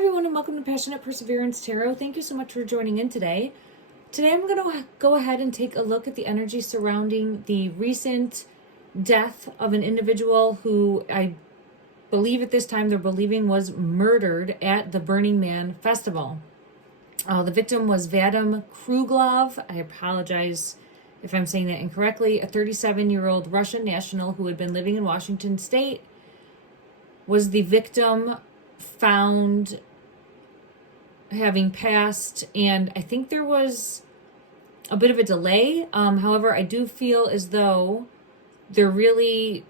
everyone, and welcome to Passionate Perseverance Tarot. Thank you so much for joining in today. Today I'm going to go ahead and take a look at the energy surrounding the recent death of an individual who I believe at this time they're believing was murdered at the Burning Man festival. The victim was Vadim Kruglov. I apologize if I'm saying that incorrectly. A 37-year-old Russian national who had been living in Washington State was the victim found having passed, and I think there was a bit of a delay. However, I do feel as though they're really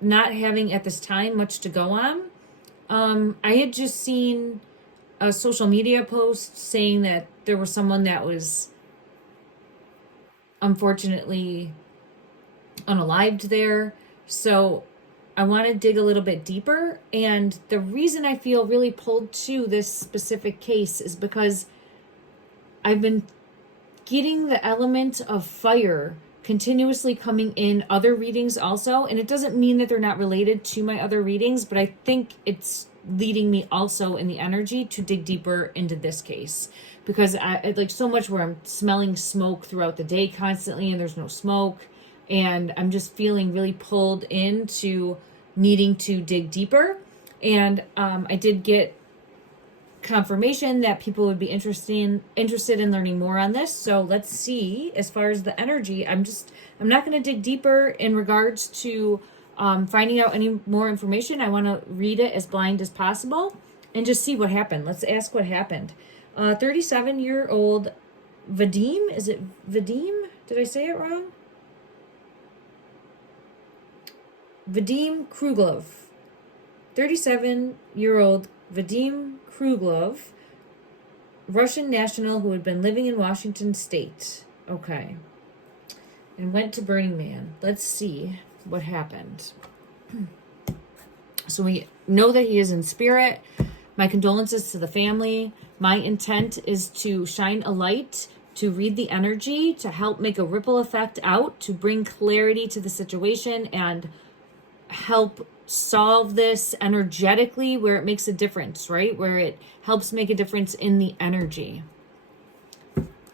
not having at this time much to go on. I had just seen a social media post saying that there was someone that was unfortunately unalived there. So I want to dig a little bit deeper. And the reason I feel really pulled to this specific case is because I've been getting the element of fire continuously coming in other readings also. And it doesn't mean that they're not related to my other readings, but I think it's leading me also in the energy to dig deeper into this case. Because I like so much where I'm smelling smoke throughout the day constantly and there's no smoke. And I'm just feeling really pulled into needing to dig deeper. And I did get confirmation that people would be interested in learning more on this. So let's see, as far as the energy, I'm not going to dig deeper in regards to finding out any more information. I want to read it as blind as possible and just see what happened. Let's ask what happened. 37-year-old Vadim, is it Vadim? Did I say it wrong? Vadim Kruglov. 37-year-old Vadim Kruglov, Russian national who had been living in Washington State. Okay. And went to Burning Man. Let's see what happened. So we know that he is in spirit. My condolences to the family. My intent is to shine a light, to read the energy, to help make a ripple effect out, to bring clarity to the situation and help solve this energetically where it makes a difference, right? Where it helps make a difference in the energy.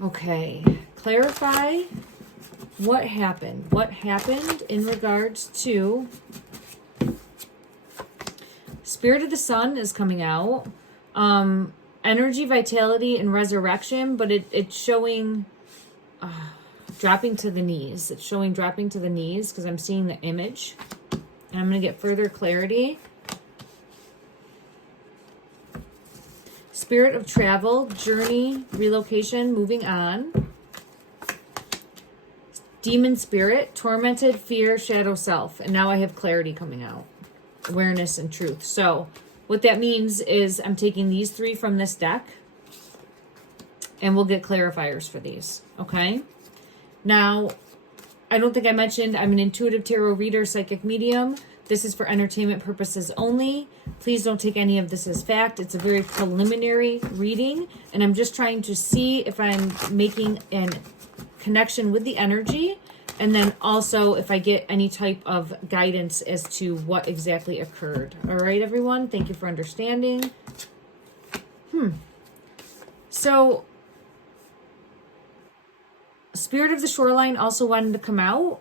Okay, clarify what happened. What happened in regards to Spirit of the Sun is coming out. Energy, vitality, and resurrection, but it's showing dropping to the knees. It's showing dropping to the knees because I'm seeing the image. And I'm going to get further clarity. Spirit of travel, journey, relocation, moving on. Demon spirit, tormented, fear, shadow self. And now I have clarity coming out. Awareness and truth. So what that means is I'm taking these three from this deck. And we'll get clarifiers for these. Okay? Now, I don't think I mentioned I'm an intuitive tarot reader, psychic medium. This is for entertainment purposes only. Please don't take any of this as fact. It's a very preliminary reading, and I'm just trying to see if I'm making a connection with the energy, and then also if I get any type of guidance as to what exactly occurred. All right, everyone. Thank you for understanding. So, Spirit of the Shoreline also wanted to come out.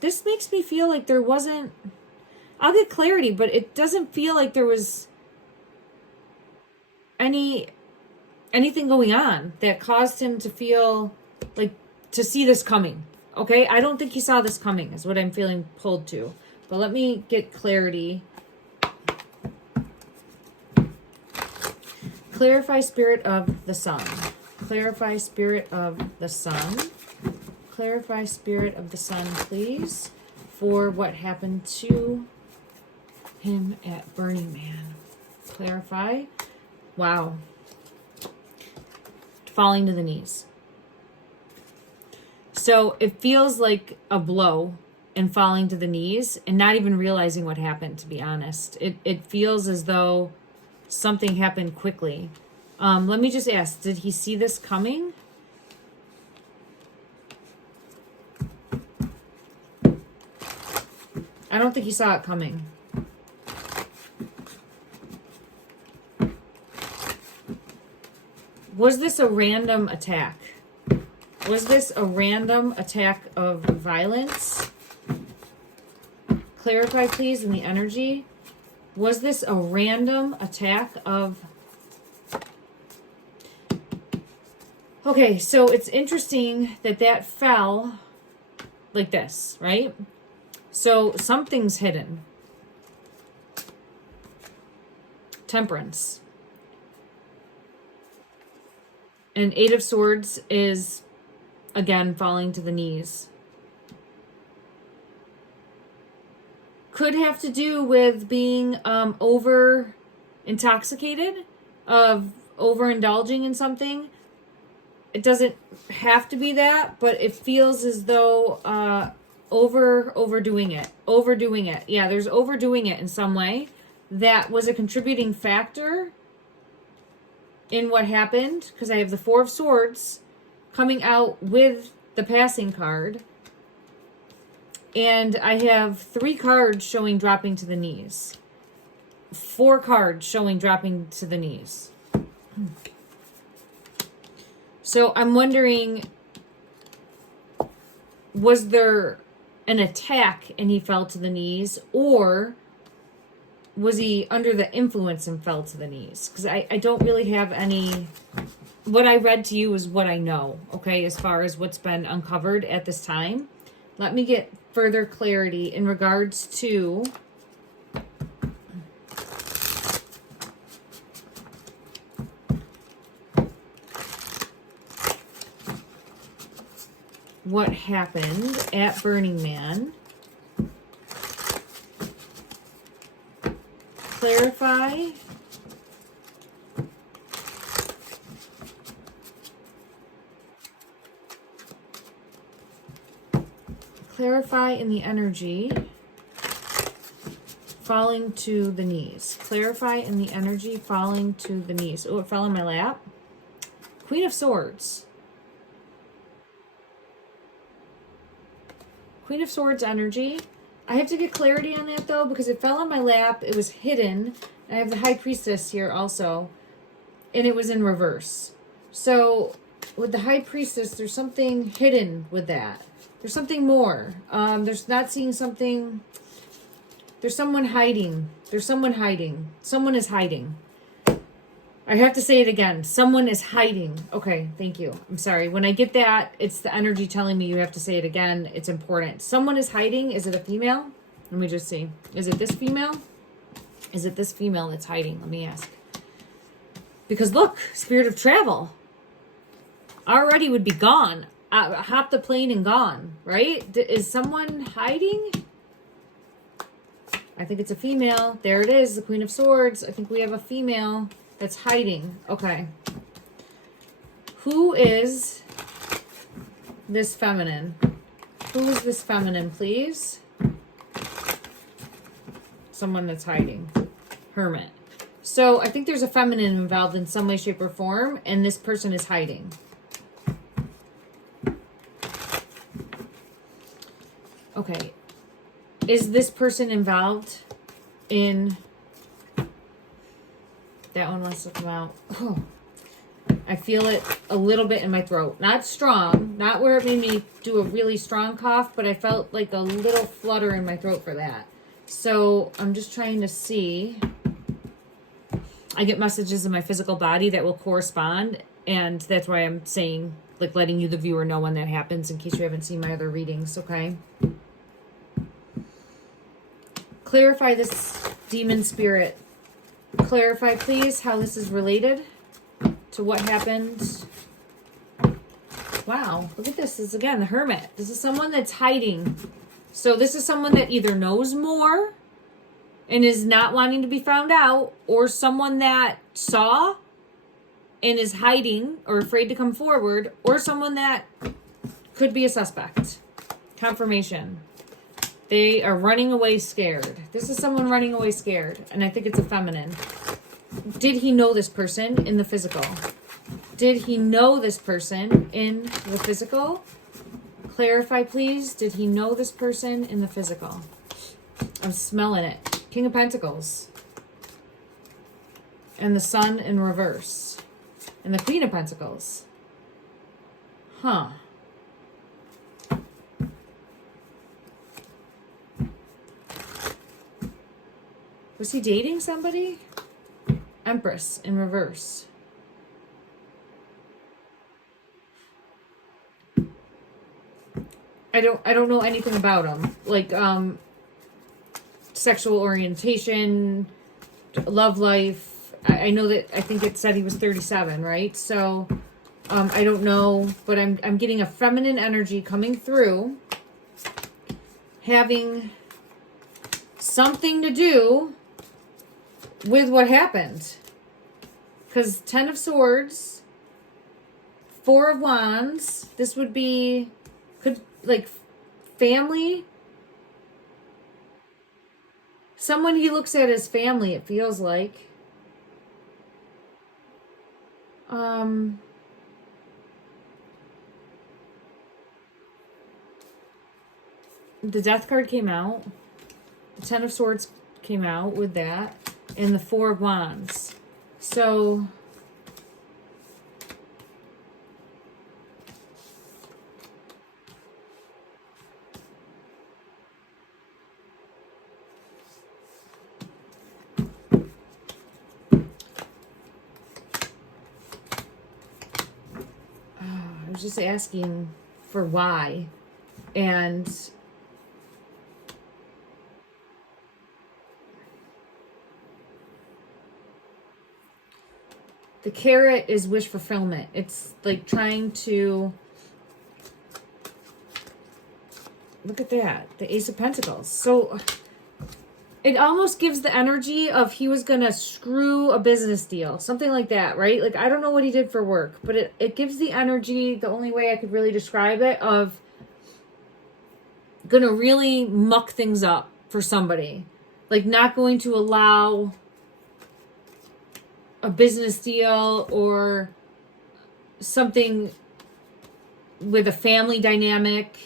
This makes me feel like there wasn't... I'll get clarity, but it doesn't feel like there was anything going on that caused him to feel like to see this coming. Okay? I don't think he saw this coming is what I'm feeling pulled to. But let me get clarity. Clarify Spirit of the Sun. Clarify Spirit of the Sun. Clarify Spirit of the Sun, please, for what happened to him at Burning Man. Clarify. Wow. Falling to the knees. So it feels like a blow and falling to the knees and not even realizing what happened, to be honest. It feels as though something happened quickly. Let me just ask, did he see this coming? I don't think he saw it coming. Was this a random attack? Was this a random attack of violence? Clarify, please, in the energy. Was this a random attack of... Okay, so it's interesting that that fell like this, right? So something's hidden. Temperance. And Eight of Swords is, again, falling to the knees. Could have to do with being over intoxicated, of overindulging in something. It doesn't have to be that, but it feels as though overdoing it. Yeah, there's overdoing it in some way. That was a contributing factor in what happened, because I have the Four of Swords coming out with the passing card. And I have 3 cards showing dropping to the knees. 4 cards showing dropping to the knees. So I'm wondering, was there an attack and he fell to the knees, or was he under the influence and fell to the knees? Because I don't really have any... What I read to you is what I know, okay, as far as what's been uncovered at this time. Let me get further clarity in regards to what happened at Burning Man. Clarify. Clarify in the energy. Falling to the knees. Clarify in the energy. Falling to the knees. Oh, it fell in my lap. Queen of Swords. Queen of Swords energy. I have to get clarity on that, though, because it fell on my lap. It was hidden. I have the High Priestess here also. And it was in reverse. So, with the High Priestess, there's something hidden with that. There's something more. There's not seeing something... There's someone hiding. There's someone hiding. Someone is hiding. I have to say it again. Someone is hiding. Okay, thank you. I'm sorry. When I get that, it's the energy telling me you have to say it again. It's important. Someone is hiding. Is it a female? Let me just see. Is it this female? Is it this female that's hiding? Let me ask. Because look, Spirit of Travel already would be gone. Hop the plane and gone, right? Is someone hiding? I think it's a female. There it is, the Queen of Swords. I think we have a female that's hiding. Okay. Who is this feminine? Who is this feminine, please? Someone that's hiding. Hermit. So I think there's a feminine involved in some way, shape, or form, and this person is hiding. Okay. Is this person involved in... That one wants to come out. Oh, I feel it a little bit in my throat. Not strong. Not where it made me do a really strong cough, but I felt like a little flutter in my throat for that. So I'm just trying to see. I get messages in my physical body that will correspond, and that's why I'm saying, like, letting you, the viewer, know when that happens in case you haven't seen my other readings, okay? Clarify this demon spirit. Clarify, please, how this is related to what happened. Wow, look at this. This is, again, the Hermit. This is someone that's hiding. So this is someone that either knows more and is not wanting to be found out, or someone that saw and is hiding or afraid to come forward, or someone that could be a suspect. Confirmation. They are running away scared. This is someone running away scared, and I think it's a feminine. Did he know this person in the physical? Did he know this person in the physical? Clarify, please. Did he know this person in the physical? I'm smelling it. King of Pentacles. And the Sun in reverse. and the Queen of Pentacles. Huh. Was he dating somebody? Empress in reverse. I don't know anything about him. Like, sexual orientation, love life. I know that, I think it said he was 37, right? So, I don't know, but I'm getting a feminine energy coming through, having something to do with what happened. Because 10 of Swords, 4 of Wands, this would be, could, like, family. Someone he looks at as family, it feels like. The Death card came out. The 10 of Swords came out with that. And the 4 of Wands. So, I was just asking for why. And the carrot is wish fulfillment. It's like trying to, look at that, the Ace of Pentacles. So it almost gives the energy of he was going to screw a business deal. Something like that, right? Like, I don't know what he did for work, but it gives the energy, the only way I could really describe it, of going to really muck things up for somebody. Like, not going to allow a business deal or something with a family dynamic.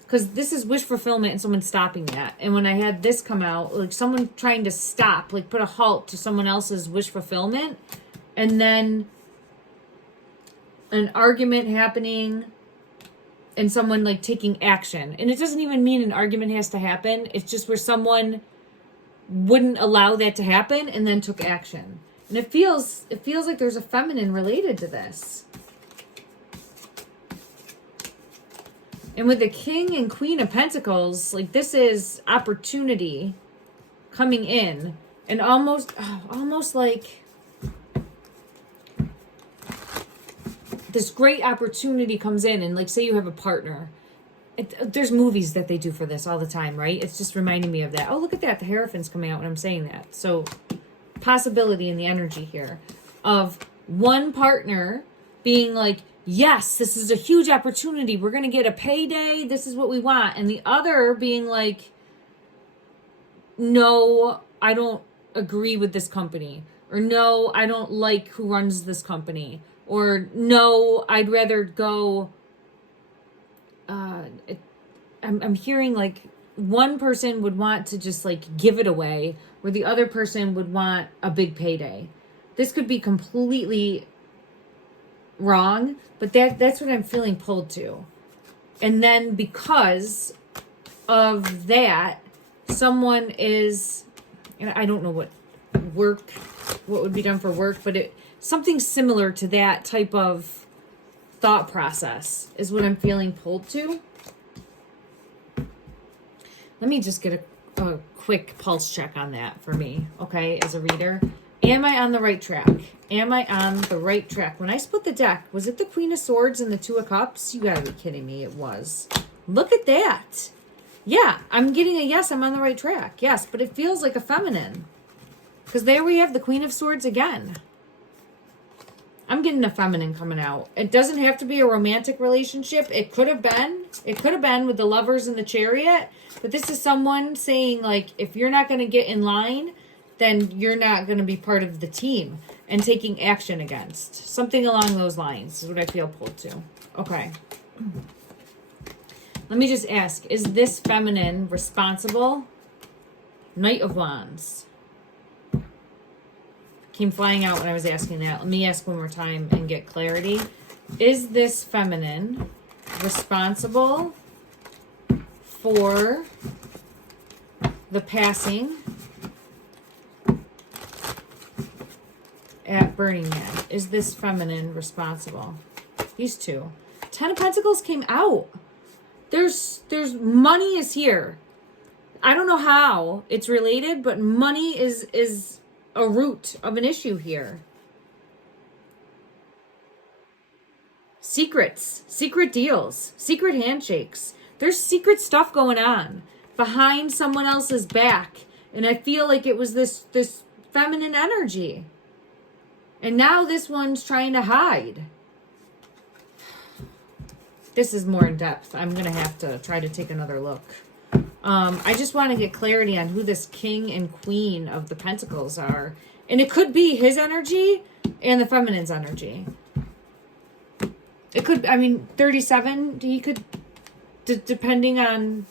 Because this is wish fulfillment and someone stopping that. And when I had this come out, like someone trying to stop, like put a halt to someone else's wish fulfillment. And then an argument happening and someone like taking action. And it doesn't even mean an argument has to happen. It's just where someone wouldn't allow that to happen and then took action. And it feels like there's a feminine related to this. And with the King and Queen of Pentacles, like this is opportunity coming in. And almost like this great opportunity comes in. And like, say you have a partner. There's movies that they do for this all the time, right? It's just reminding me of that. Oh, look at that. The Hierophant's coming out when I'm saying that. So possibility in the energy here of one partner being like, yes, this is a huge opportunity. We're going to get a payday. This is what we want. And the other being like, no, I don't agree with this company. Or no, I don't like who runs this company. Or no, I'd rather go. I'm hearing like one person would want to just like give it away, where the other person would want a big payday. This could be completely wrong, but that's what I'm feeling pulled to. And then because of that, someone is, and I don't know what would be done for work, but something similar to that type of thought process is what I'm feeling pulled to. Let me just get a quick pulse check on that for me, okay, as a reader. Am I on the right track? Am I on the right track? When I split the deck, was it the Queen of Swords and the Two of Cups? You gotta be kidding me. It was. Look at that. Yeah, I'm getting a yes, I'm on the right track. Yes, but it feels like a feminine. Because there we have the Queen of Swords again. I'm getting a feminine coming out. It doesn't have to be a romantic relationship. It could have been. It could have been with the Lovers and the Chariot. But this is someone saying, like, if you're not going to get in line, then you're not going to be part of the team. And taking action against. Something along those lines is what I feel pulled to. Okay. Let me just ask, is this feminine responsible? Knight of Wands. came flying out when I was asking that. Let me ask one more time and get clarity. Is this feminine responsible for the passing at Burning Man? Is this feminine responsible? These two. 10 of Pentacles came out. There's money is here. I don't know how it's related, but money is a root of an issue here. Secrets, secret deals, secret handshakes. There's secret stuff going on behind someone else's back. And I feel like it was this feminine energy. And now this one's trying to hide. This is more in depth. I'm going to have to try to take another look. I just want to get clarity on who this king and queen of the pentacles are. And it could be his energy and the feminine's energy. It could, 37, he could, depending on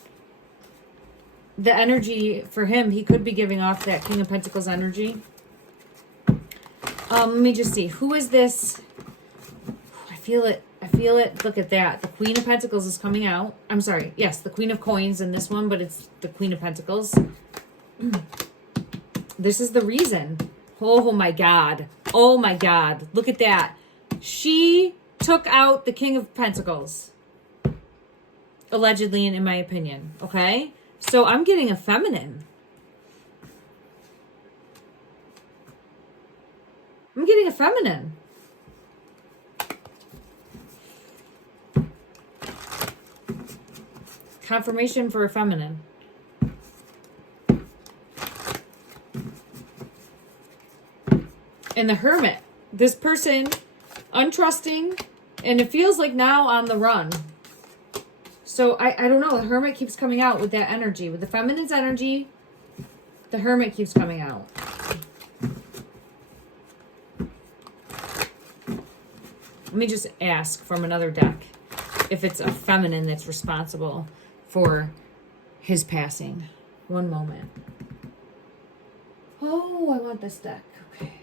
the energy for him, he could be giving off that King of Pentacles energy. Let me just see. Who is this? I feel it. Look at that. The Queen of Pentacles is coming out. I'm sorry. Yes, the Queen of Coins in this one, but it's the Queen of Pentacles. This is the reason. Oh my God. Oh my God. Look at that. She took out the King of Pentacles. Allegedly, and in my opinion. Okay? So I'm getting a feminine. I'm getting a feminine. Confirmation for a feminine. And the Hermit. This person, untrusting, and it feels like now on the run. So I don't know. The Hermit keeps coming out with that energy. With the feminine's energy, the Hermit keeps coming out. Let me just ask from another deck if it's a feminine that's responsible for his passing. One moment. Oh, I want this deck. Okay.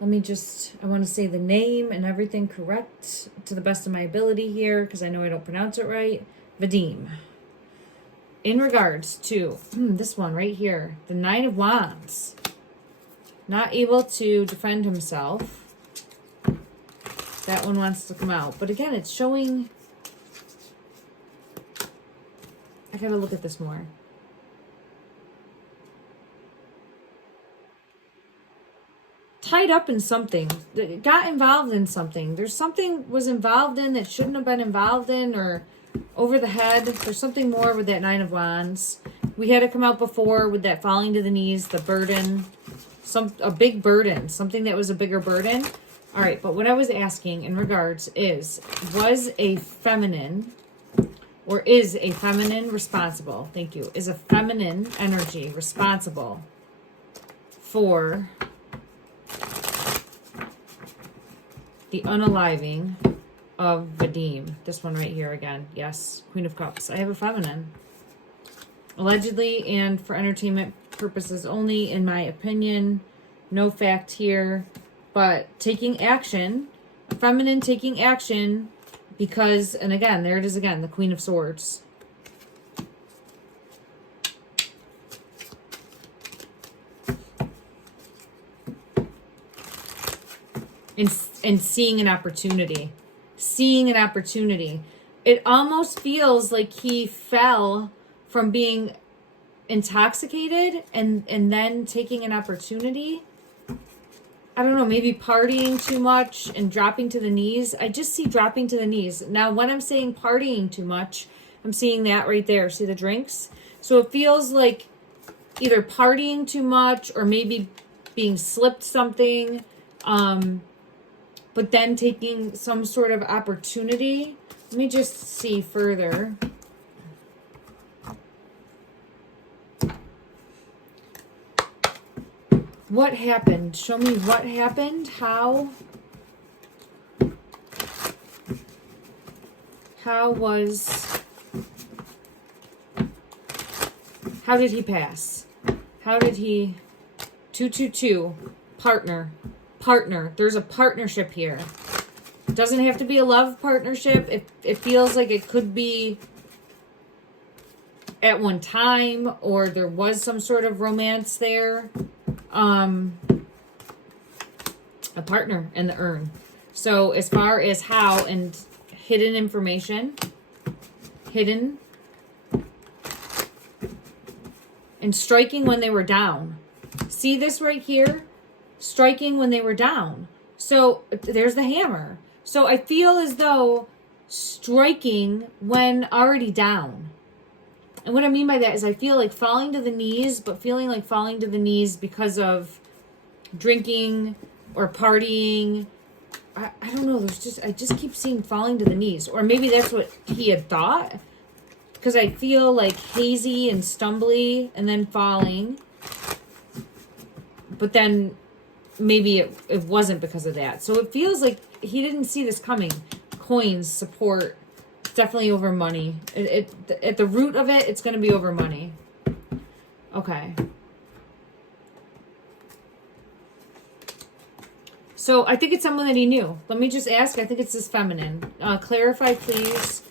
Let me just, I want to say the name and everything correct to the best of my ability here, because I know I don't pronounce it right. Vadim. In regards to this one right here, the Nine of Wands. Not able to defend himself. That one wants to come out. But again, it's showing... I gotta look at this more. Tied up in something. Got involved in something. There's something was involved in that shouldn't have been involved in, or over the head. There's something more with that Nine of Wands. We had it come out before with that falling to the knees, the burden. A big burden. Something that was a bigger burden. All right, but what I was asking in regards is, was a feminine, or is a feminine responsible? Thank you. Is a feminine energy responsible for the unaliving of Vadim? This one right here again. Yes, Queen of Cups. I have a feminine. Allegedly, and for entertainment purposes only, in my opinion. No fact here. But taking action, a feminine taking action, because, and again, there it is again, the Queen of Swords. And seeing an opportunity. Seeing an opportunity. It almost feels like he fell from being intoxicated and then taking an opportunity. I don't know, maybe partying too much and dropping to the knees. I just see dropping to the knees. Now, when I'm saying partying too much, I'm seeing that right there. See the drinks? So it feels like either partying too much or maybe being slipped something, but then taking some sort of opportunity. Let me just see further. What happened? Show me what happened. How How did he pass? How did he... 222. Partner. There's a partnership here. It doesn't have to be a love partnership. It feels like it could be at one time, or there was some sort of romance there. A partner in the urn. So as far as how and hidden information, hidden and striking when they were down. See this right here? Striking when they were down. So there's the hammer. So I feel as though striking when already down. And what I mean by that is I feel like falling to the knees, but feeling like falling to the knees because of drinking or partying. I don't know. I just keep seeing falling to the knees. Or maybe that's what he had thought. Because I feel like hazy and stumbly and then falling. But then maybe it wasn't because of that. So it feels like he didn't see this coming. Coins, support, definitely over money. At the root of it, it's going to be over money. Okay. So I think it's someone that he knew. Let me just ask. I think it's this feminine. Clarify, please,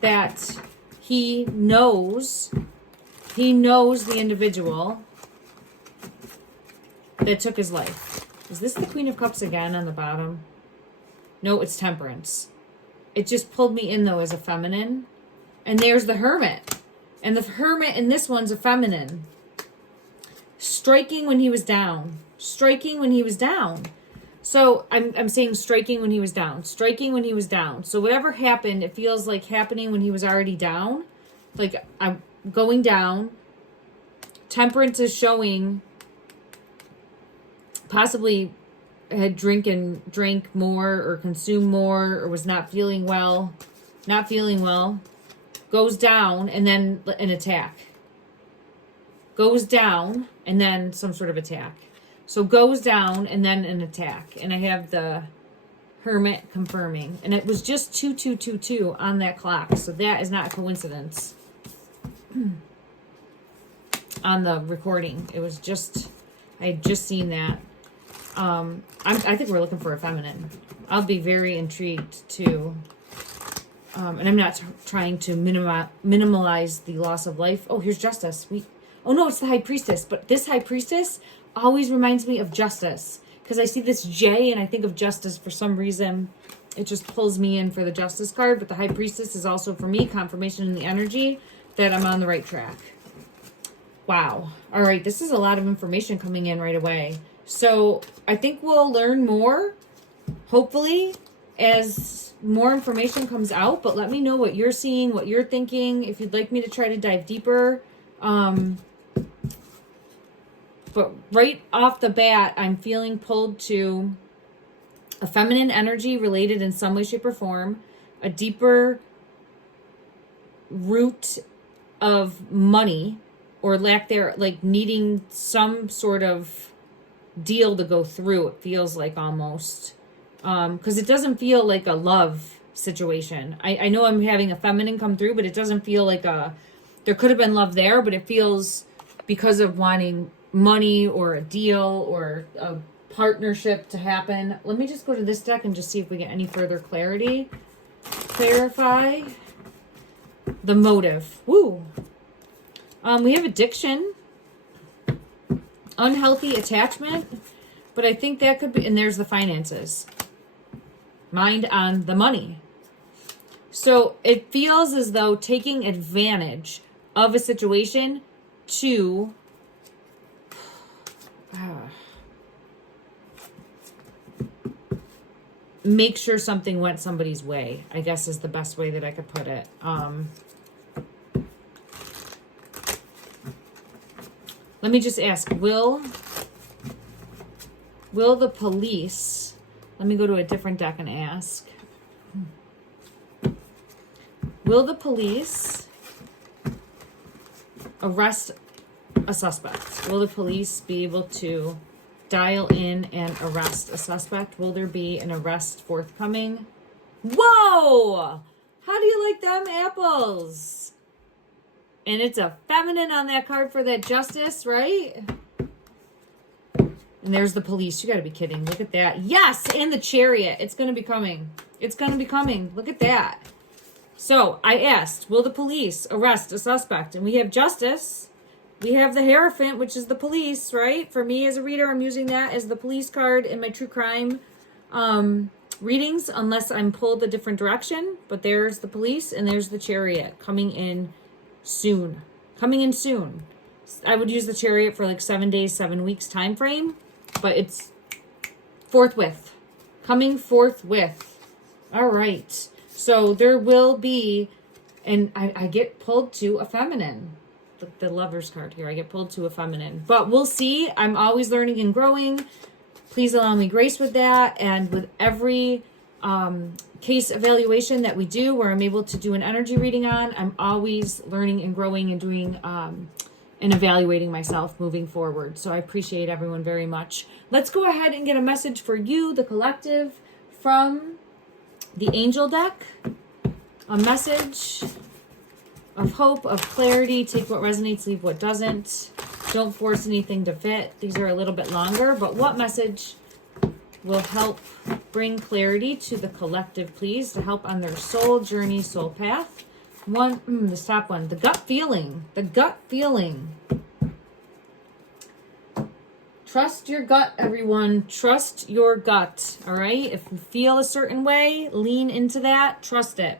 that he knows the individual that took his life. Is this the Queen of Cups again on the bottom? No, it's Temperance. It just pulled me in, though, as a feminine. And there's the Hermit. And the Hermit in this one's a feminine. Striking when he was down. Striking when he was down. So I'm saying striking when he was down. Striking when he was down. So whatever happened, it feels like happening when he was already down. Like I'm going down. Temperance is showing possibly had drank more or consumed more or was not feeling well. Goes down and then an attack. Goes down and then some sort of attack. So goes down and then an attack. And I have the Hermit confirming. And it was just 2222 on that clock. So that is not a coincidence. On the recording. It was just, I had just seen that. I think we're looking for a feminine. I'll be very intrigued too. And I'm not trying to minimize the loss of life. Oh, here's Justice. Oh no, it's the High Priestess. But this High Priestess always reminds me of Justice. Because I see this J and I think of Justice for some reason. It just pulls me in for the Justice card. But the High Priestess is also for me confirmation in the energy that I'm on the right track. Wow. All right, this is a lot of information coming in right away. So I think we'll learn more, hopefully, as more information comes out. But let me know what you're seeing, what you're thinking, if you'd like me to try to dive deeper. But right off the bat, I'm feeling pulled to a feminine energy related in some way, shape, or form, a deeper root of money or lack there, like needing some sort of deal to go through. It feels like almost, because it doesn't feel like a love situation. I know I'm having a feminine come through, but it doesn't feel like there could have been love there, but it feels because of wanting money or a deal or a partnership to happen. Let me just go to this deck and just see if we get any further clarity. Clarify the motive. Woo. We have addiction, unhealthy attachment, but I think that could be, and there's the finances. Mind on the money. So it feels as though taking advantage of a situation to make sure something went somebody's way, I guess is the best way that I could put it. Let me just ask, will the police, let me go to a different deck and ask, will the police arrest a suspect? Will the police be able to dial in and arrest a suspect? Will there be an arrest forthcoming? Whoa! How do you like them apples? And it's a feminine on that card for that justice, right? And there's the police. You got to be kidding. Look at that. Yes, and the chariot. It's going to be coming. It's going to be coming. Look at that. So I asked, will the police arrest a suspect? And we have justice. We have the Hierophant, which is the police, right? For me as a reader, I'm using that as the police card in my true crime readings, unless I'm pulled a different direction. But there's the police and there's the chariot coming in soon. Coming in soon. I would use the chariot for like 7 days, 7 weeks time frame. But it's forthwith. Coming forthwith. All right. So there will be, and I get pulled to a feminine. The Lover's card here. I get pulled to a feminine. But we'll see. I'm always learning and growing. Please allow me grace with that. And with every case evaluation that we do, where I'm able to do an energy reading on, I'm always learning and growing and doing and evaluating myself moving forward. So I appreciate everyone very much. Let's go ahead and get a message for you, the collective, from the angel deck. A message of hope, of clarity. Take what resonates, leave what doesn't. Don't force anything to fit. These are a little bit longer, but what message will help bring clarity to the collective, please, to help on their soul journey, soul path? The top one, the gut feeling. The gut feeling. Trust your gut, everyone. Trust your gut, all right? If you feel a certain way, lean into that. Trust it.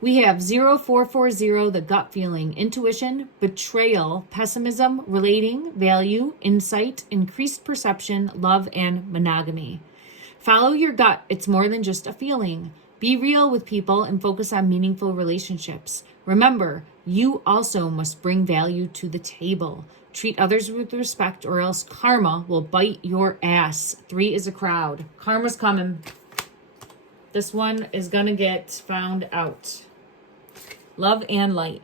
We have 0440, the gut feeling, intuition, betrayal, pessimism, relating, value, insight, increased perception, love, and monogamy. Follow your gut. It's more than just a feeling. Be real with people and focus on meaningful relationships. Remember, you also must bring value to the table. Treat others with respect or else karma will bite your ass. 3 is a crowd. Karma's coming. This one is going to get found out. Love and light.